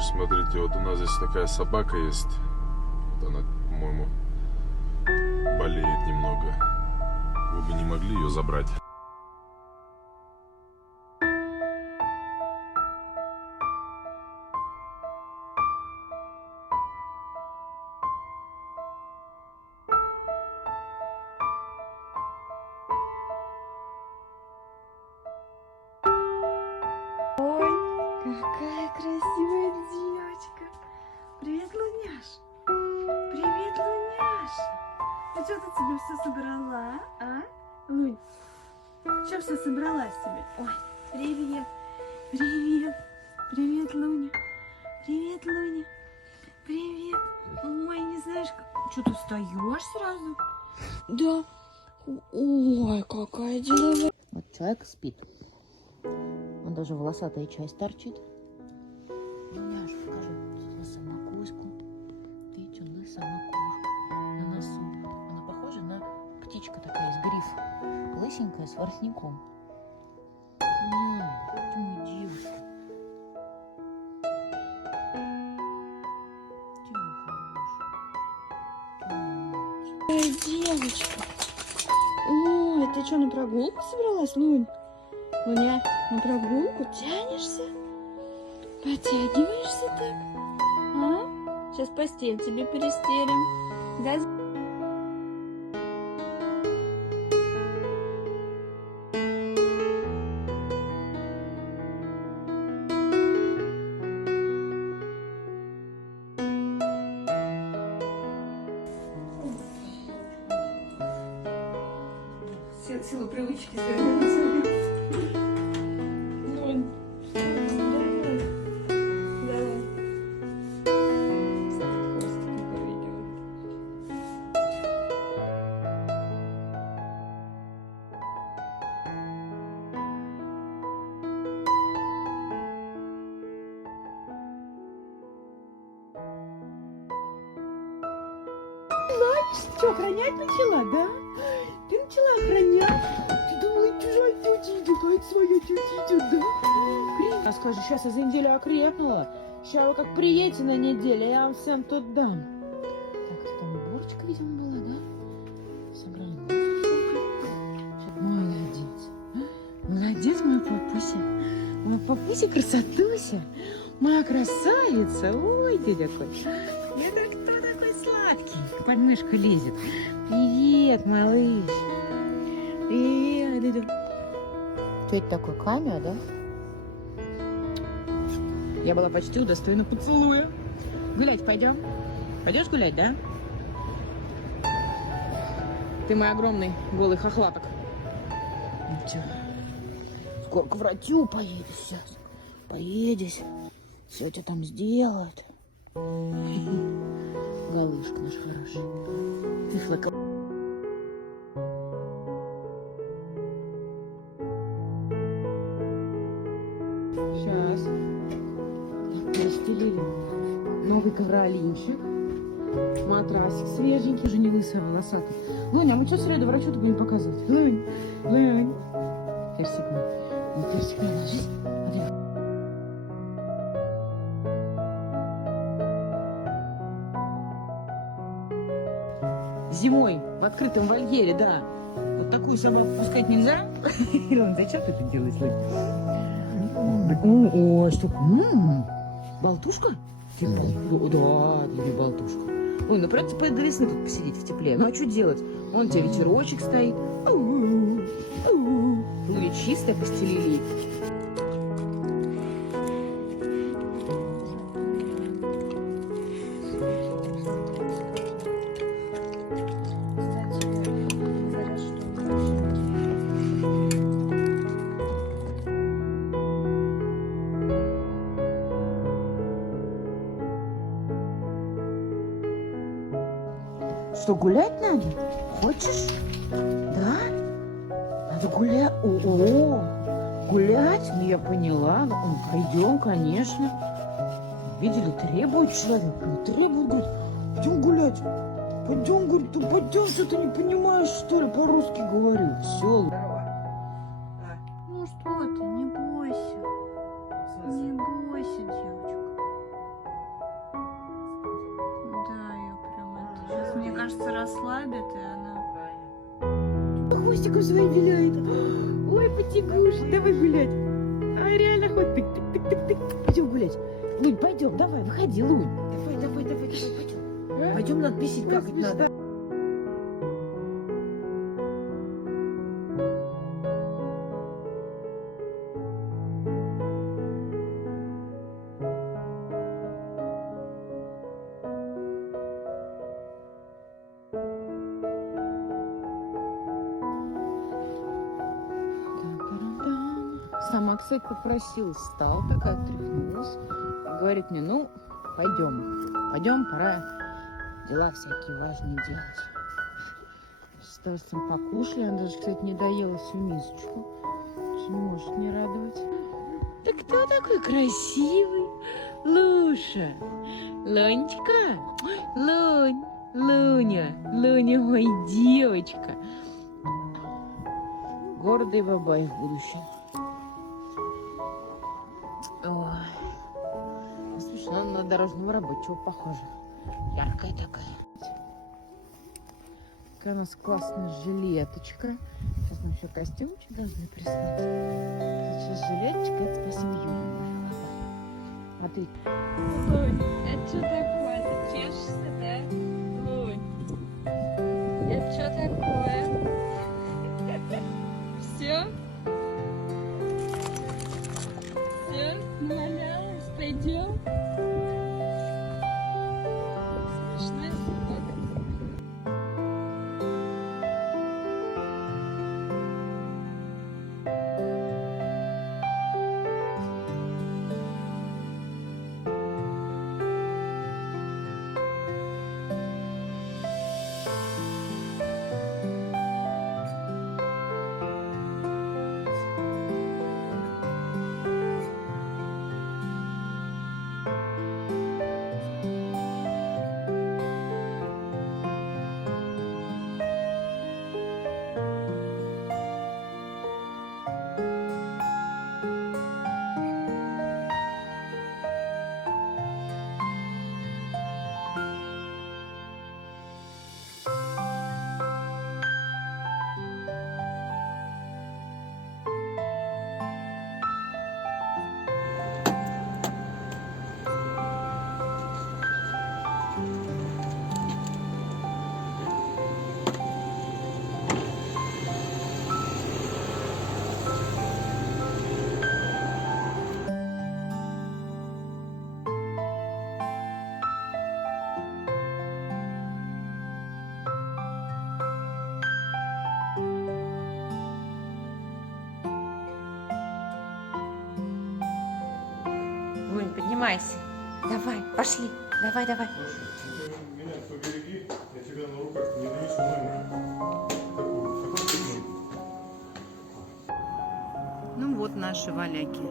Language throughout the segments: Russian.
Короче, смотрите, вот у нас здесь такая собака есть. Вот она, по-моему, болеет немного. Вы бы не могли ее забрать? Какая красивая девочка. Привет, Луняш. Привет, Луняша. А что ты себе все собрала, а? Лунь, что все собрала себе? Ой, привет. Привет. Привет, Луня. Привет, Луня. Привет. Ой, не знаешь, как... Что ты встаешь сразу? Да. Ой, какая деловая. Вот человек спит. Он даже волосатая часть торчит. Луняш, покажи лысую макушку. Видите, лысая макушка на носу. Она похожа на птичка такая из гриф. Лысенькая с воротником. Ты моя девочка. Ты моя хорошая. Ой, девочка. Ой, ты что, на прогулку собралась, Лунь? Луня, на прогулку тянешься? Подтягиваешься так? А? Сейчас постель тебе перестелим. Да? Сила привычки сделать. Что, охранять начала, да? Ты начала охранять? Ты думала, чужая тетя идет, а это своя тетя идет, да? Я скажу, сейчас я за неделю окрепнула. Сейчас вы как приедете на неделю, я вам всем тут дам. Так, ты там уборочка, видимо, была, да? Собрала. Молодец. Молодец, моя папуся. Моя папуся красотуся. Моя красавица. Ой, ты такой. Это кто такой сладкий? Под мышку лезет. Привет, малыш. Привет. Что это такое, камера, да? Я была почти удостоена поцелуя. Гулять пойдем? Пойдешь гулять, да? Ты мой огромный голый хохлаток. Ничего. Скоро к врачу поедешь сейчас. Поедешь. Все тебе там сделают. Голышка наш хороший. Ты флэка. Сейчас. Расстелили новый ковролинчик. Матрасик свеженький, уже не лысый, а волосатый. Луня, а мы что в среду врачу-то будем показывать? Лунь, Лунь. Персик мой. Персик мой, ложись. Смотри. Зимой в открытом вольере, да. Вот такую собаку пускать нельзя. Илон, зачем ты это делаешь, Лунь? О, что? Болтушка? Да, тебе болтушка. Ой, ну придется до весны тут посидеть в тепле. Ну а что делать? Вон у тебя ветерочек стоит. Луня чистая, постелили. Что, гулять надо? Хочешь? Да? Надо гулять. О, гулять? Ну, я поняла. Ну, пойдем, конечно. Видели, требует человек. Требует, говорит, пойдем гулять. Пойдем, говорит, ну пойдем, что ты не понимаешь, что ли, по-русски говорю. Все. Ну что ты, не бойся. Не бойся, девочка. мышцы расслабит, и она... Хвостиком своим виляет. Ой, потягуша, давай гулять. Ай, реально хоть тык-тык-тык-тык. Пойдем гулять. Лунь, пойдем, давай, выходи, Лунь. Давай, пойдем. Пойдем, надо писать, какать надо. Сама, кстати, попросилась, встала такая, тряхнулась. И говорит мне, ну, пойдем, пора дела всякие важные делать. С Тарасом покушали, она даже, кстати, не доела всю мисочку. Что не может не радовать. Да кто такой красивый? Луша, Лунечка, Луня, ой, девочка. Гордый в обоих будущем. Ой, смешно, на дорожного рабочего похоже. Яркая такая. Какая у нас классная жилеточка. Сейчас мы еще костюмчик должны прислать. Сейчас жилеточка, это спасибо Юле. А ты? Лунь, это что такое? Ты чешешься, да? Лунь, это что такое? Все? Все? Навалялась? Пойдем? Смешная собака. Лунь, поднимайся. Давай, пошли. Давай. Слушай, ты меня побереги, я тебя на руках не донесу номер. Такой цветной. Ну вот наши валяки.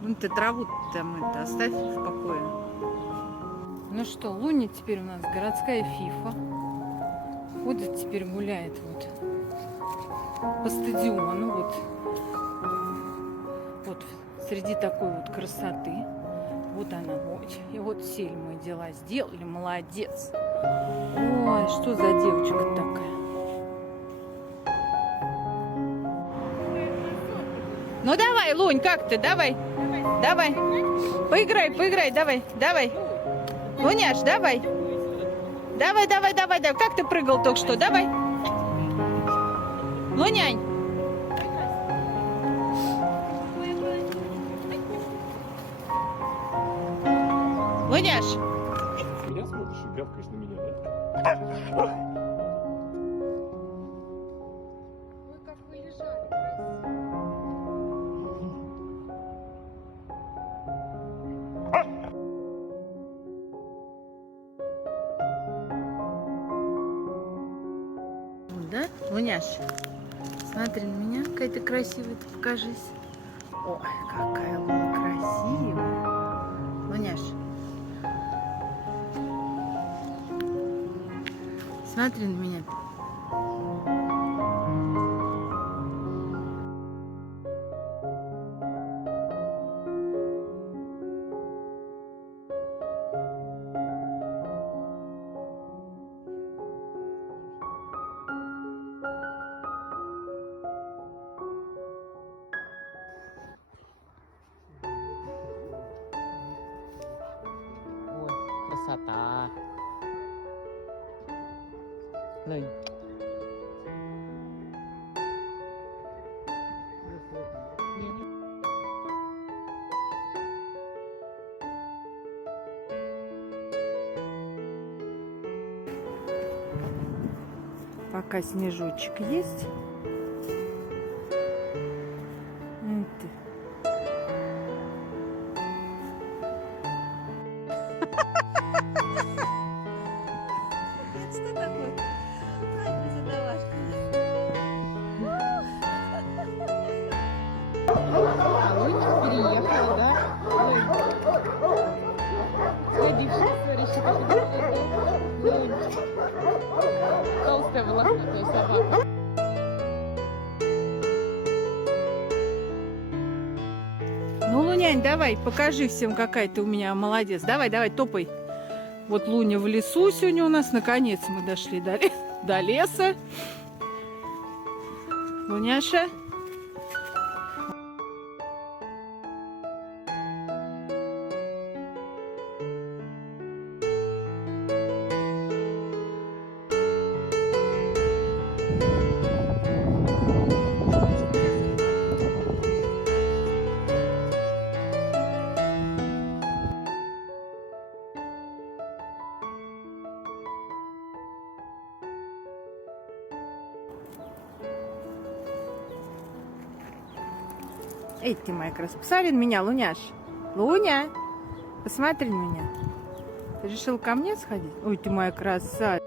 Ну ты траву там это оставь в покое. Ну что, Луня теперь у нас городская фифа. Ходит теперь, гуляет вот по стадиону. Вот среди такой вот красоты. Вот она, вот. И вот все мы дела сделали. Молодец. Ой, что за девочка такая? Ну давай, Лунь, как ты? Давай. Поиграй, давай. Луняш, давай. Давай. Как ты прыгал только что? Давай. Лунянь. Луняш. Меня смотришь и гавкаешь на меня, да? Ой, как вы лежали, красиво. Да, Луняш? Смотри на меня, какая ты красивая, ты покажись. Ой, какая Луна красивая. Луняш. Смотри на меня. красота. Лунь. Пока снежочек есть. Это. Что такое? Ай, задавашка. Лунь переехала, да? Сходи, смотри, что Лунь. Толстая волосатая собака. Ну, Лунянь, давай, покажи всем, какая ты у меня молодец. Давай, давай, топай. Вот Луня в лесу сегодня у нас. Наконец мы дошли до леса. Луняша. Эй, ты моя красавица. Посмотри на меня, Луняш. Луня, посмотри на меня. Ты решил ко мне сходить? Ой, ты моя красавица.